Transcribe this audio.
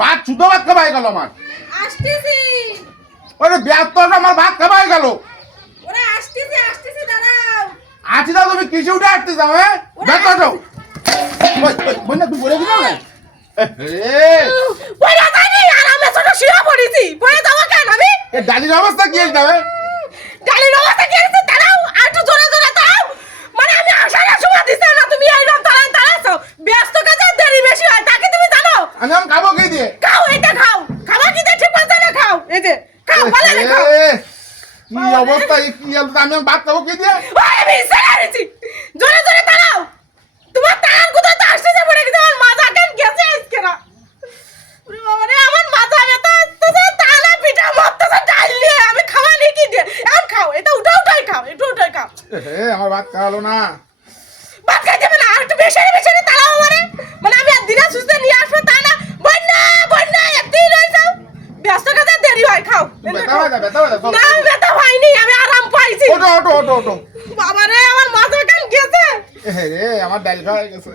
ভাত শুদ্ধ ভাত খাবাই গেল আমার। আসতেছি। ওরে ব্যস্ত আমার ভাত খাবাই গেল। ওরে আসতেছি দাঁড়াও। আছি না তুমি কিসে উঠে আসতে যাও হ্যাঁ? ব্যস্ত যাও। বন্যা তুই বলে দিলাম না? বইরা যাইনি আর আমি ছোট শুয়ে পড়েছি। বইরা যাওয়া কেন আমি? এ ডালির অবস্থা কি হয়েছে যাবে? ডালির অবস্থা কি হয়েছে দাঁড়াও। আর একটু জোরে দাঁড়াও। মানে আমি আসার সময় দিছে না তুমি এইরকম দাঁড়াচ্ছো। ব্যস্ত কাজে দেরি বেশি হয় তা কি তুমি জানো? আমি খাবো কি দিয়ে? খাও এটা খাও। খাবার কি দিয়ে ঠিক মতো না খাও। এই যে খাও ভালো করে খাও। কি অবস্থা কি আমি ভাত খাবো কি দিয়ে? ওই আমি সেরাইছি। জোরে দাঁড়াও। তোমার তার কোথা তো আসছে যে পড়ে গেছে আমার মাজা কেন গেছে আজকে না। ওরে বাবা রে আমার মাজা ব্যথা তো তালা পিঠা মরতেছে ডাল দিয়ে আমি খাওয়া নি কি দিয়ে। এখন খাও এটা উঠাই খাও একটু উঠাই খাও। আমার ভাত খাওয়ালো না। ভাত খাই দেবে না আর একটু বেশি তালাও আমারে। মানে আমি আর দিনা সুস্থ নিয়ে আসবো তা না। বন্যা একদিন রয়ে যাও। ব্যস্ত কাজে দেরি হয় খাও। ব্যথা না ব্যথা হয়নি আমি আরাম পাইছি। ওটো বাবা রে আমার মাজা কেন গেছে। আমার ডাল খাওয়া গেছে।